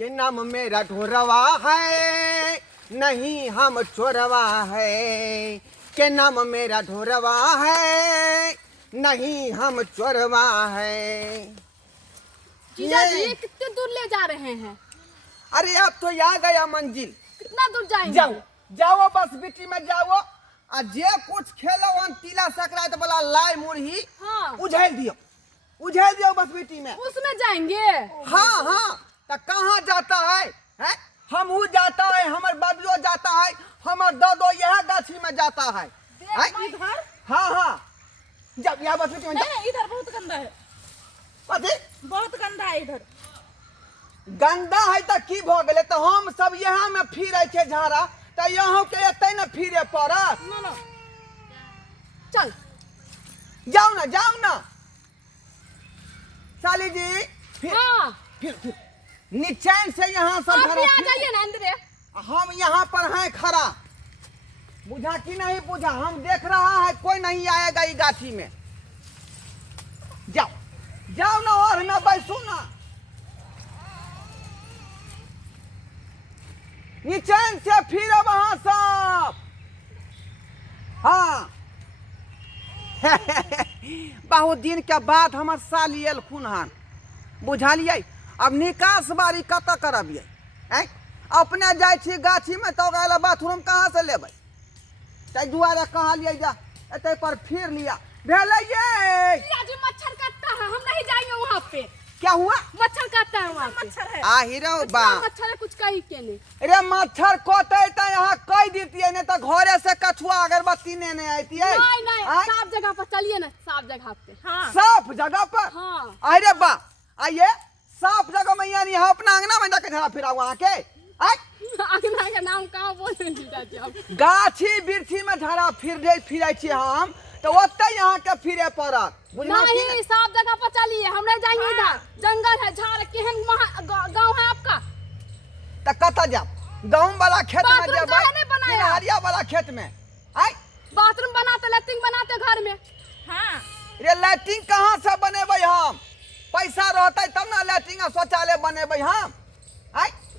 के नाम मेरा ढोरवा है, नहीं हम चोरवा है। के नाम मेरा ढोरवा है, नहीं हम चोरवा है। जीजा जी ये कितने दूर ले जा रहे हैं? अरे अब तो आ गया मंजिल। कितना दूर जाएंगे? जाओ जाओ बस बेटी में जाओ। आ जे कुछ खेलो तिला सकरात वाला लाई मुरही हाँ। उझेल दियो बस बेटी में। उसमें जाएंगे? हाँ हाँ तो कहाँ जाता है? हम जाता है, हमार बाबियो जाता है, हमार दो यह गाछी में जाता है। इधर? हाँ हाँ जब यहाँ बस बेटी में नहीं, इधर बहुत गंदा है। कथी बहुत गंदा है इधर। गंदा है तो की भ गेले? तो हम सब यहाँ में फिरे छे झाड़ा, तो यहाँ के एते न फिरे पड़त। ना चल जाओ ना साली जी। फिर हाँ। फिर निचैन से यहाँ सब आप भी खड़ा आ फिर- जाइए ना अंदर। हम यहाँ पर हैं खड़ा, बुझा कि नहीं बुझा? हम देख रहा है कोई नहीं आएगा ये गाछी में। जाओ ना और ना बैसू ना। निचैन से फिर वहां सब। हाँ बहुत दिन के बाद हमार साली एलखुन हन, बुझलिए? अब निकास बारी कत करबिए? अपने जाए छी गाछी में तो गला बाथरूम कहाँ से लेबै? ताहि दुआरे कहाँ लिया जा एते पर फिर लिया भेलै ये। जीजा जी मच्छर काटता है, हम नहीं जाएंगे वहाँ पे। क्या हुआ? मच्छर काटता है वहाँ पे। मच्छर है। आहिरो बा मच्छर है, कुछ कही के नहीं। रे मच्छर कोते त यहाँ कह देतिए नहीं तो घरे से कछुआ अगरबत्ती ने आती है। नहीं साफ जगह पर चलिए ना, साफ जगह पे। हाँ। साफ जगह पर? हाँ। अरे बा आइए साफ जगह में, यानी हम अपना अंगना में जाके झड़ा फिरा वहाँ के। अंगना का नाम कहाँ बोल रहे हैं जीजा जी आप? गाछी बिरछी में झड़ा फिरे छी हम, तो ओते यहाँ के फिरे पड़त। बुझना कि नहीं साफ जगह पर चलिए, हम नहीं जाएंगे इधर। जंगल है, झाड़ केहन गाँव है आपका? तो कत जाब? गाँव वाला खेत में बाथरूम जेबै काहे नहीं बनाया? कि हरिया वाला खेत में? बाथरूम बनाते, लैट्रिन बनाते घर में। हाँ। रे लैट्रिन कहाँ से बनेबै हम? पैसा रहते तब ना लैट्रिन शौचालय बनेबै हम।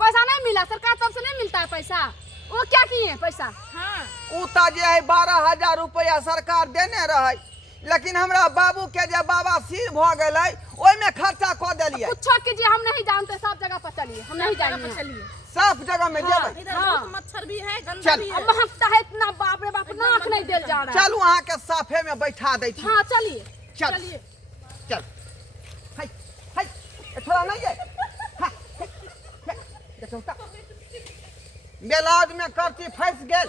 पैसा नहीं मिला, सरकार तरफ से नहीं मिलता है पैसा। वो क्या किए पैसा? हाँ। उ त जे है 12,000 रुपया सरकार देने रहे, लेकिन हमरा बाबू के जे बाबा सिर भ गेलै ओइ में खर्चा क देलिए। कुछ कीजिए, हम नहीं जानते। साफ जगह पर चलिए, हम नहीं जाएंगे। चलिए। साफ जगह में जेबै। इधर हाँ। बहुत मच्छर भी है, गंदा चल। भी अब है। महकता है इतना, बाप रे बाप, नाक नहीं दिल जा रहा है। चलू अहाँ के साफे में बैठा दै छी। हाँ चलिए। चल चलिए। चल हाय थोड़ा नहीं है। देखो त बेलाज में करती फंस गेल।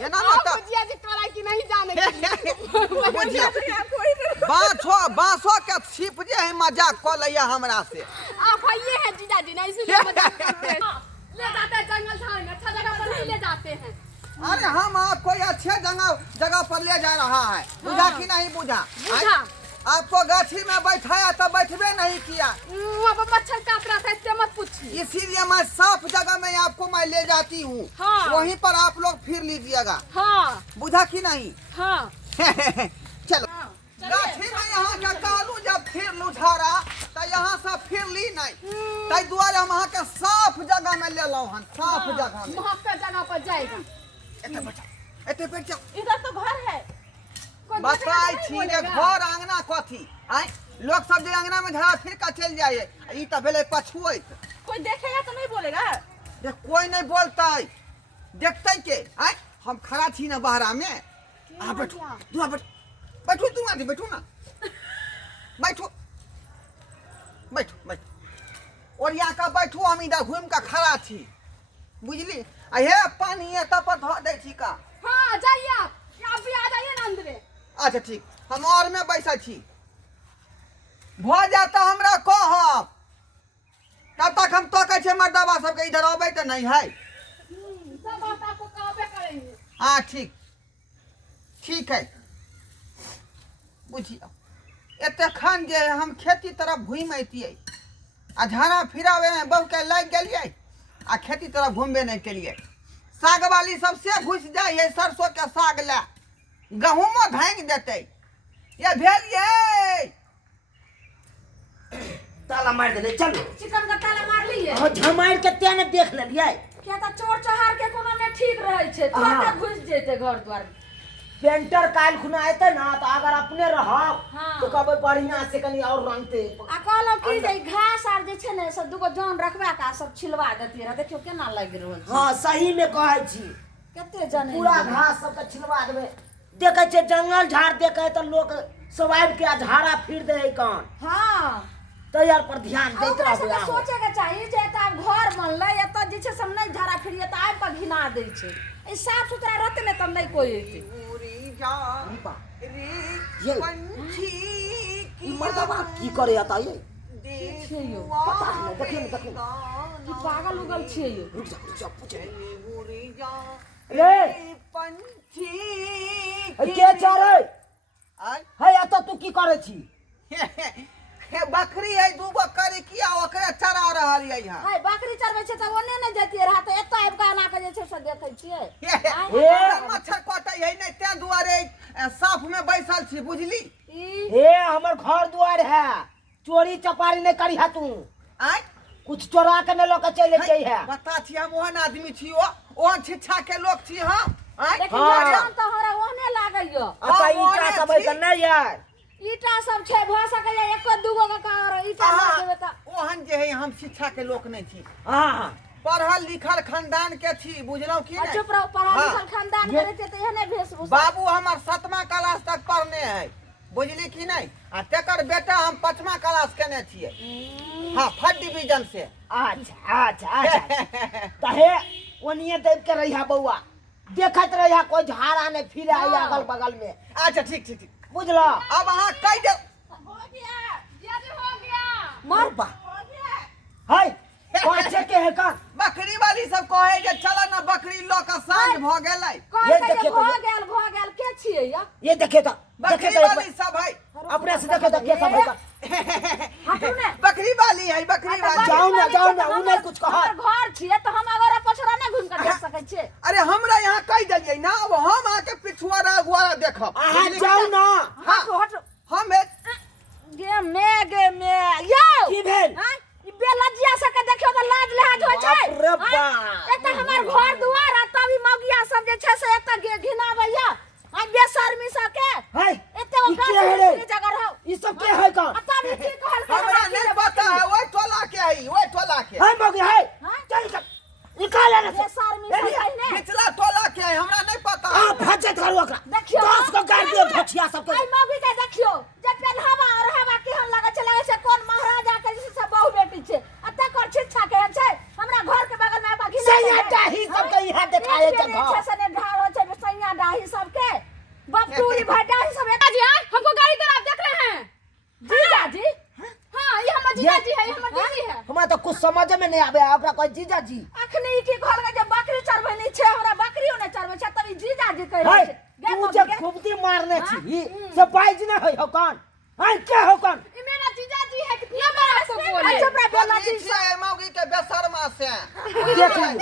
ये ना आप ना बुझिया जी तोरा की नहीं जाने बुझिया बांसो के छिप जे है मजाक क लैया हमरा से। आप ये है जीजा जी, नहीं इसीलिए मजाक करते हैं। ले जाते हैं जंगल झाड़ में, अच्छा जगह पर नहीं ले जाते हैं। अरे हम आपको अच्छे जगह पर ले जा रहा है, बुझा कि नहीं बुझा? बुझा। आपको गाछी में बैठाया तो बैठबे नहीं किया, वहाँ पर मच्छर काट रहा था, इससे मत पूछिए। इसीलिए मैं साफ जगह में आपको मैं ले जाती हूँ। हाँ। वहीं पर आप लोग फिर लीजिएगा, हाँ बुझा कि नहीं? हाँ। चलो गाछी में यहाँ का कालू जब फिर लुझारा तो यहाँ से फिर ली नहीं, ताहि दुआरे हम अहाँ के साफ जगह में ले लो हन। साफ जगह में वहाँ पे जगह पर जाएगा। एते बैठो, एते बैठ जाओ। इधर तो घर है। कोई बताई नहीं छी जे बोलेगा। घर आंगना कथी? लोग सब जे आंगना में झड़ा फिर का चल जाए, ई त भेले पछुएत। कोई देखेगा तो नहीं बोलेगा। जे कोई नहीं बोलतै, देखतै के? हम खड़ा छी ना बहरा में। आ बैठो, दुआ बैठो तुम आदमी बैठो ना, बैठो और यहाँ का बैठो, हम इधर घूम का खड़ा छी, बुझली? हे पानी है तब पर धो दे छी का। हाँ जाइए आप भी आ जाइए ना अंदर। अच्छा ठीक, हम और में बैसा छी, भ जाता हमरा कहब, तब तक हम तो कहे मर्दाबा सबके इधर अबै तो नहीं है। सब बात आपको कहबे करेंगे। हाँ ठीक है, बुझिए एते खान जे हम खेती तरफ घूम अतिये आ झाड़ा फिरावे में बहु के लग गेलिए आ खेती तरफ घूमबे नहीं केलिए। साग वाली सबसे घुस जाइए, सरसों के साग ला गहूमो धांग देते। ये भेलिए ताला मार दे चलो चिकन का ताला मार लिए और झमार के तेने देख लेलिए क्या ता चोर चहार के कोनो में ठीक रहे छे तुरंत घुस जेते घर द्वार में। पेंटर काल खुना आते ना तो अगर अपने रहब हाँ। तो कबे बढ़िया से कनी और रंगते आ कहलो कि जे घास आर जे छे ने सब दुगो जौन रखबा का सब छिलवा देती रह देखियो केना लाग रहल छै। हां सही में कहै छी केते जने पूरा घास सब के छिलवा देबे देखे छे जंगल झाड़ देखे तो लोग सवाइब के झाड़ा फिर दे है कान हां तो यार पर ध्यान देत ओकरा रहबे सबके सोचे के चाहिए जे त घर बनले एत जे छे सब नहीं झाड़ा फिरिए त आब पर घिना दे छे ई साफ सुथरा रहते ने त नहीं कोई एते उड़ी जा रे ये पंछी ई मर्दवा की करे आता ये छे यो देखिए ई पागल उगल छे यो रुक जा पूछे उड़ी जा रे पंछी के चारे आय है आता तू की करे छी हे बकरी है दू बकरी किया ओकरे चरा रहल है यहाँ हाय बकरी चरबै छे त ओने ने जतिए रहा त एत आब का आना के जे छे से देखै छियै मच्छर कटै है नहीं ते दुआरे साफ में बैसल छी बुझली ई हे हमर घर द्वार है चोरी चपारी नहीं करी है तू आय कुछ चोरा के न लोग चले जाई है बता छी हम ओहन आदमी छी ओहन शिक्षा के लोग छी हम आय देखियो जान त हमरा ओने लागैयो अच्छा ईटा सब है त नहीं यार ईटा सब छे भ सकैया एको दूगो के कार ईटा मार देबे त ओहन जे है हम शिक्षा के लोग नहीं छी हां पढ़ल लिखल खानदान के छी बुझलौ की नहीं चुप रहो पढ़ा हाँ। लिखल खानदान करे ते एहने वेशभूषा बाबू हमार 7वां क्लास तक पढ़ने है बुझली की नहीं आ तेकर बेटा हम 5वां क्लास केने छिए हां फर्स्ट डिवीजन से अच्छा तहे ओनिए देख के रहिया बउआ देखत रहिया कोई झाड़ा नहीं फिरे आई अगल बगल में अच्छा ठीक ठीक ठीक बुझला अब अहाँ कह दे हो गया जिया जी हो गया मार बा हाय पाछे के है का बकरी वाली सब कहे जे चल ना बकरी लो का सांझ भ गेलै कह ये के देखिए तो भ गेल के छियै या ये देखे तो बकरी देखे वाली सब है तो अपने से देखे तो के सब है का हटू ने बकरी वाली है बकरी वाली जाओ ना उन्हें कुछ कहा घर छियै त हम अगर पछरा ने घुम के देख सकै छियै अरे हमरा यहाँ कह दिलिए ना अब हम आके पिछुआरा गुआरा देखब आहा जाओ ना हटू हटू हम गे मे यो की भेल हां ई बेलजिया से के देखियो त लाज लहाज होय छै बाप रे बाप एत हमर घर दुआर आ तभी मौगिया सब जे छै से एत घिनाबैया आ बेशर्मी स के हाय एते ओ ई के है रे? जगह रहो ये सब के है का तभी की कहल हमरा नहीं पता है ओए टोला के है ओए टोला के हाय मगे हाय हाँ? चल चल निकाल ले बेशर्मी से कहने पिछला टोला के है हमरा नहीं पता आ फजत करू ओकरा देखियो 10 को गाड़ दियो भछिया सब के आई मौगी के देखियो जे पेनहवा और हवा केहन लगे छै कोन महाराजा के जैसे सब बहु बेटी छै अते कर छिछा के छै हमरा घर के बगल में आबा घिना सैया डाही सब के यहां दिखाए जगह छै से ने ढाल हो छै सैया डाही सब के बपटूरी भटाही सब एक जी हाँ हमको गाड़ी तरफ देख रहे हैं जीजा जी हाँ ये हमारे जीजा जी है ये हमारे दीदी है हमरा तो कुछ समझ में नहीं आवे ओकरा कोई जीजा जी अखनी की घर के जे बकरी चरबै नहीं छै हमरा बकरियो ने चरबै छै तभी जीजा जी कह हाय छै तू जब खूबती मारने छी से बाइज न होय हो कौन हाय क्या हो कौन ये मेरा जीजा जी है कितना बार आपको बोले चुप रह बेला जी मौगी के बेशर्मा से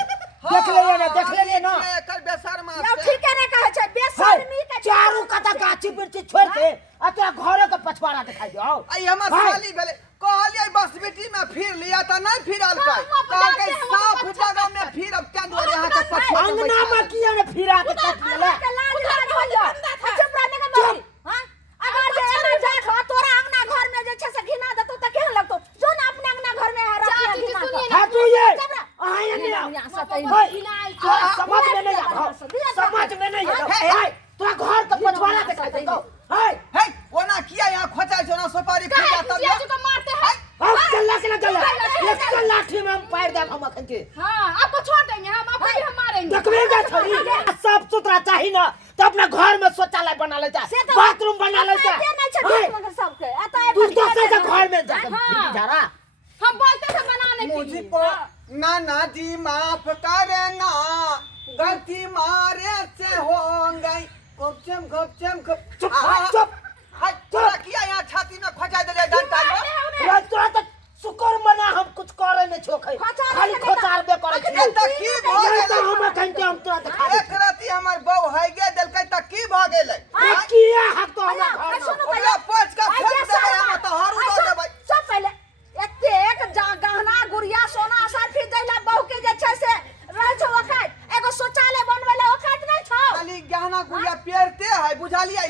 देख ले ना एकर बेशर्मा यो से ठीक है कहे छै बेशर्मी के चारू कता गाछी बिरछी छोड़ के अतरा घरे के पछवाड़ा दिखाई दियो आई हमर हाय। साली भेले कहलिए बस बेटी में फिर लिया त नहीं फिरल हाँ, कई हम कह के जानते हैं, साफ हम जगह में फिर अब क्या दुआरे यहाँ के हम पछुआ अंगना में किया ने फिरा के कट ले के लाज लाज हो जा चुप रहने का मौगी हां अगर जे एना जात हो तोरा अंगना घर में जे छै से घिना देतो त केहन लगतो जो ना अपने अंगना घर में है रखिया चाची जी घिना सुनिए दो। हां तू ये चुप रह। आए नहीं यहाँ आओ से तो हाय। फिनाइल समझ में नहीं आ समझ में नहीं आ हाय तोरा घर के पछवाड़ा दिखाई दो हाय है ओना किया यहाँ खोचाई छै ना सुपारी फिर कहा जाता जीजा जी को मारते हैं अब चला के चला एक लाठी में हम पैर दे हम अखन के हाँ आपको छोड़ देंगे हम आपको भी हम मारेंगे देखबेगा छोरी साफ सुथरा चाहिए ना तो अपना घर में शौचालय बना लेता से तो बाथरूम बना लेता के नहीं छै बीच में सबके अतः तू दूसरे के घर में जाकर हाँ। जा रहा हम बोलते थे बनाने के मुझे लिए पर नाना जी माफ करना गलती मारे से हो गई गपचम चुप हाय तोरा किया यहाँ छाती में खोचा देले डंटा यो रे तोरा तो शुक्र मना हम कुछ करे नहीं छोखे खाली खोचारबे करे छी ए त की भ ये तो गेलै हम अखन के हम तोरा दिखा दे एक राती हमर बहू है गे देलकै त की भ गेलै किया हक तो हमरा घर में ओकरा पोछ के फेंक देबै हम त हरू दऽ देबै सब पहले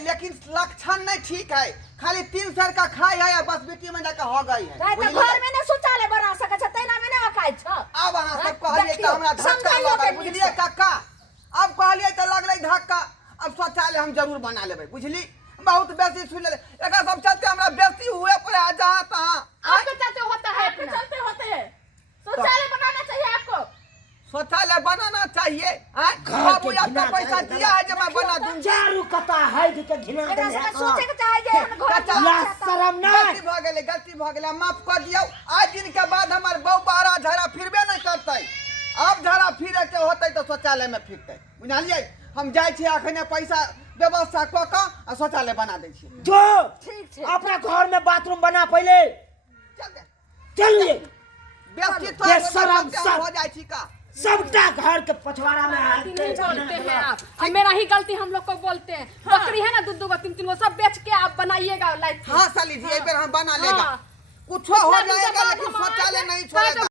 लेकिन लक्षण नहीं ठीक है। खाली 3 सर का खाई है बस बेटी में जाकर हो गई है। काहे त घर में ने शौचालय बना सके छ तैना में ने खाइ छ। अब अहाँ सब कहलिए तो हमरा धक्का समझाइयो लगा, के बुझलिए काका। अब कहलिए तो लगले धक्का। अब शौचालय हम जरूर बना लेबै, बुझली। बहुत बेसी सुन ले एक सब चलते हमरा बेसी हुए पर आ जहाँ तहाँ। आपके चलते होता है, आपके चलते होते हैं। शौचालय बनाना चाहिए आपको। शौचालय बनाना चाहिए। घर बाबू के आपका घिना पैसा के दिया है जो मैं बना दूंगी। चारू कता है के घिना एकरा दे से सोचे के चाहे जे हम घर चाचा, में ला शरम गलती नहीं। भ गेलै, गलती भ गेलै, माफ कर दियो। आज दिन के बाद हमार बहू बारा झरा फिरबे नहीं करते। अब झरा फिरे के होते तो शौचालय में फिरते, बुझलिए। हम जाए छी अखने पैसा व्यवस्था क के आ शौचालय बना दै छी। जो ठीक छै। अपना घर में बाथरूम बना पहले। चल दे। चलिए बेसी तो बेशरम सब। हो जाए छी का। सबटा घर के पछवाड़ा में नहीं बोलते हैं आप। अब मेरा ही गलती हम लोग को बोलते हैं। बकरी है ना, 2-2 गो 3-3 गो सब बेच के आप बनाइएगा लाइफ। हाँ साली जी, एक बार हम बना लेगा। कुछ हो जाएगा लेकिन शौचालय नहीं छोड़ेगा।